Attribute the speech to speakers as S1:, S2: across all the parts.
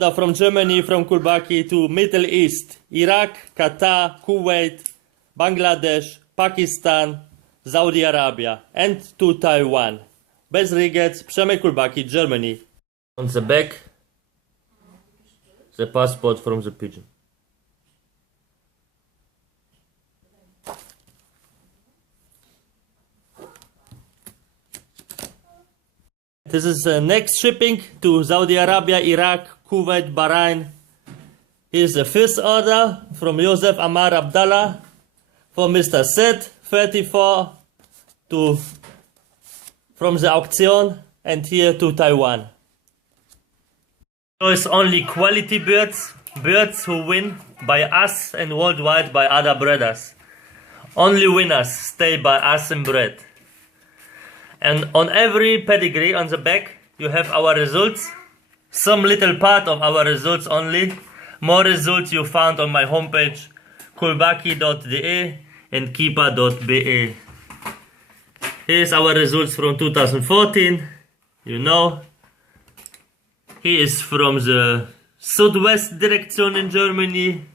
S1: From Germany, from Kulbaki to Middle East, Iraq, Qatar, Kuwait, Bangladesh, Pakistan, Saudi Arabia, and to Taiwan. Bez regrets, Przemek Kulbaki, Germany. On the back, the passport from the pigeon. This is the next shipping to Saudi Arabia, Iraq, Kuwait, Bahrain. Here's the first order from Joseph Amar Abdallah for Mr. Set 34 to from the auction and here to Taiwan. So it's only quality birds, birds who win by us and worldwide by other breeders. Only winners stay by us and bred. And on every pedigree on the back, you have our results. Some little part of our results only. More results you found on my homepage, kulbaki.de and kipa.be. Here's our results from 2014. You know, he is from the southwest direction in Germany.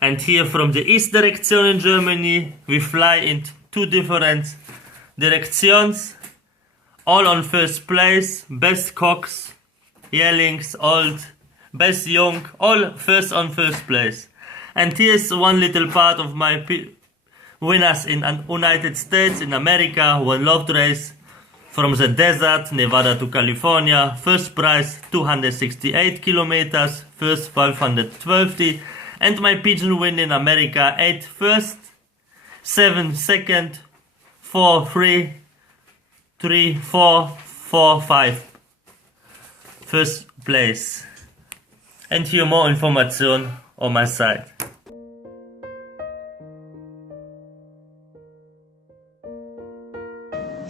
S1: And here from the east direction in Germany, we fly in two different directions. All on first place, best cocks, yearlings, old, best young, all first on first place. And here's one little part of my winners in United States, in America, one love race from the desert, Nevada to California. First prize 268 kilometers, first 512, and my pigeon win in America 8 first, 7 second, 4 3, 3 4, 4 5. First place. And here more information on my site.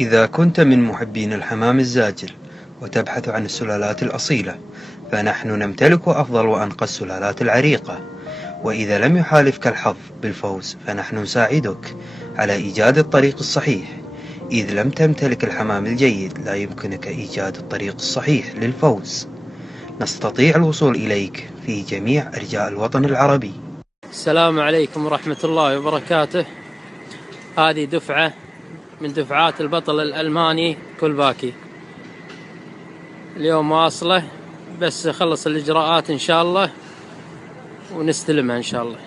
S2: إذا كنت من محبين الحمام الزاجل وتبحث عن السلالات الأصيلة فنحن نمتلك أفضل وأنقى السلالات العريقة وإذا لم يحالفك الحظ بالفوز فنحن نساعدك على إيجاد الطريق الصحيح إذ لم تمتلك الحمام الجيد لا يمكنك إيجاد الطريق الصحيح للفوز. نستطيع الوصول إليك في جميع أرجاء الوطن العربي.
S3: السلام عليكم ورحمة الله وبركاته. هذه دفعة من دفعات البطل الألماني كولباكي. اليوم واصلة بس خلص الإجراءات إن شاء الله ونستلمها إن شاء الله.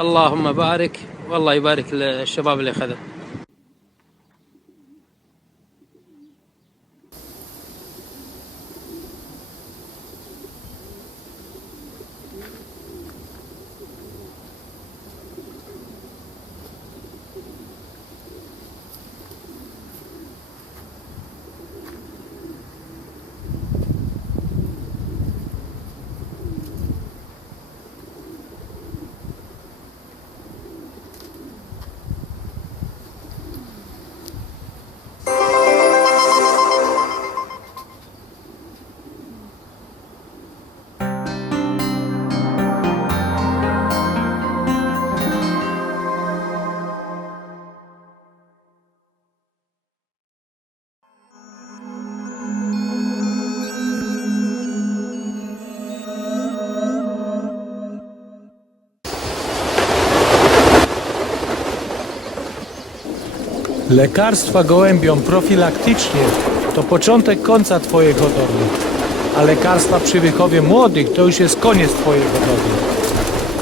S3: اللهم بارك والله يبارك للشباب اللي أخذوا
S4: Lekarstwa gołębiom profilaktycznie to początek końca Twojej hodowli, a lekarstwa przy wychowie młodych to już jest koniec Twojej hodowli.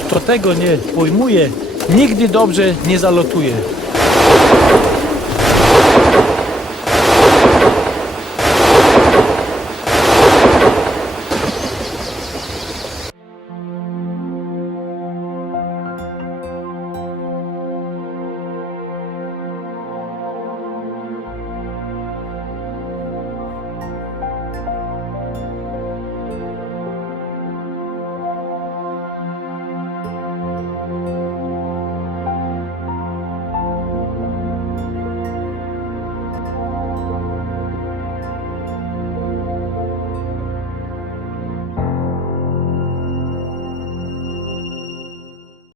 S4: Kto tego nie pojmuje, nigdy dobrze nie zalotuje.